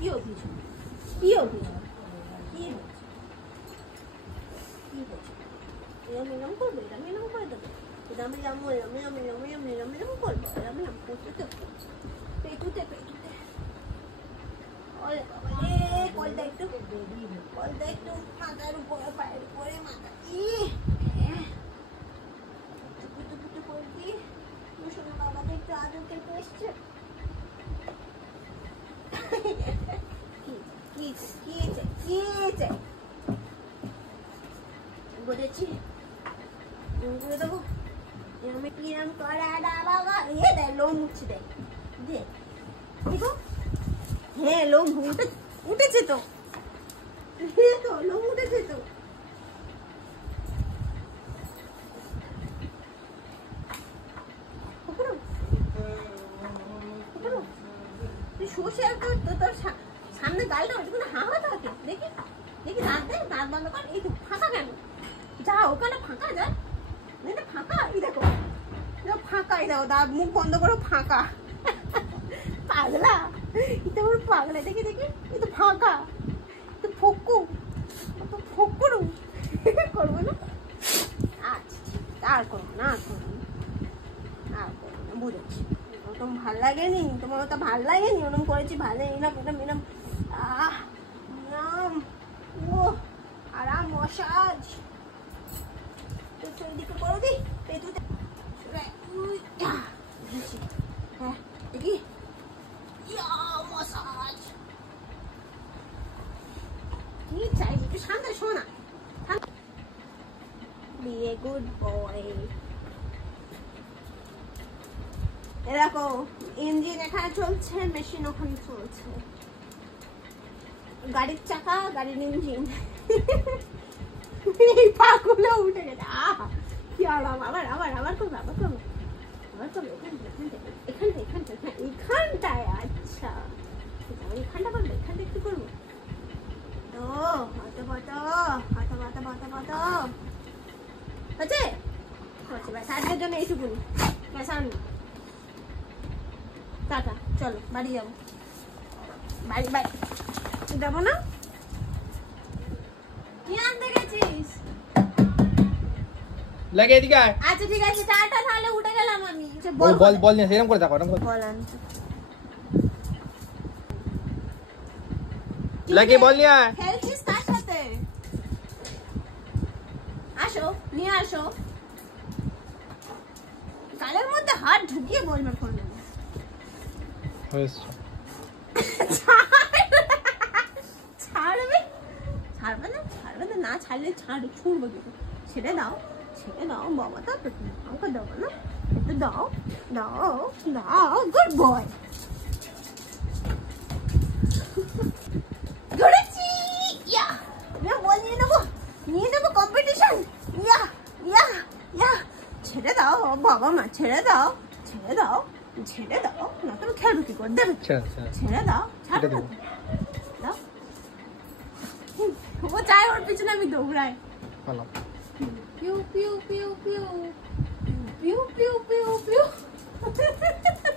কি হয়েছে? কি হয়েছে? কি হয়েছে? কি হয়েছে? এরম করবে, এরম করে দেবে। এরম করবো, এরম করতে পেটুতে। ওরে বাবা রে, কলটা একটু মাথার উপরে, পায়ের উপরে মাথা। টুকু করবি। শোনো বাবাকে একটু আদর করতে এসছে। বলেছি করে দেবো। আমি কিরম করা বাবা লোম উঠছে দেখ। হ্যাঁ লোম উঠেছে তো, লোম উঠেছে তো। শুষে তোর সামনে গালটা ওইটুকুন হাওয়া থাকে। দেখি দাঁত দে, দাঁত বন্ধ কর। এই তো ফাঁকা কেন? যা ওখানে ফাঁকা, যা ফাঁকা। এই দেখো ফাঁকা, এই দেখো দাঁত মুখ বন্ধ করো, ফাঁকা। পাগলা, এটা ওর পাগলা। দেখি এই তো ফাঁকা, তো ফক্কু করবো না। আচ্ছা আর করবো না, বুঝেছি। ওরকম ভাল লাগেনি তোমার, ওটা ভাল লাগেনি। ওরকম করেছি ভালো এরম ও আরাম মসাজ। দিকে করো দি পেটুতে। হ্যাঁ দেখি মসাজ। কি চাই একটু শান্ত শোনা। Be a good boy. দেখো ইঞ্জিন এখানে চলছে, মেশিন ওখানে চলছে। গাড়ির চাকা, গাড়ির ইঞ্জিন। এই পাগুলো উঠে গেছে। কি আরাম। আবার করবো। এখানটায়। আচ্ছা এখানটা করবো, এখানটা একটু করবো তো। হাতে হচ্ছে ব্যাস। আজকের জন্য এইটুকুনি ব্যাস। আমি টাটা, চলো বাড়ি যাবো। বাড়ি যাবো না? কি আনতে গেছিস? লাগে এদিকে আয়। আচ্ছা ঠিক আছে, টাটা, তাহলে উঠে গেলাম আমি। বল নিয়ে এরকম করে দেখো, এরকম করে বল আনতে লাগে। বল নিয়ে আয়। খেলছিস তার সাথে? আসো, নিয়ে আসো। গালের মধ্যে হাত ঢুকিয়ে বলবে ফোন হয়েছে। ছাড়বে না, না ছাড়লে ছুড়বো কিন্তু। ছেড়ে দাও বাবা, তারপর আমাকে দেবো না। একটু দাও, গুড বয়। ধরেছি, বল নিয়ে নেবো কম্পিটিশন। ছেড়ে দাও বাবা মা, ছেড়ে দাও না। তুমি খেলবে কি করে? দেবে? ছেড়ে দাও, দাও। ও চাই ওর পিছনে আমি দৌড়াই। পিউ পিউ পিউ পিউ পিউ পিউ পিউ পিউ।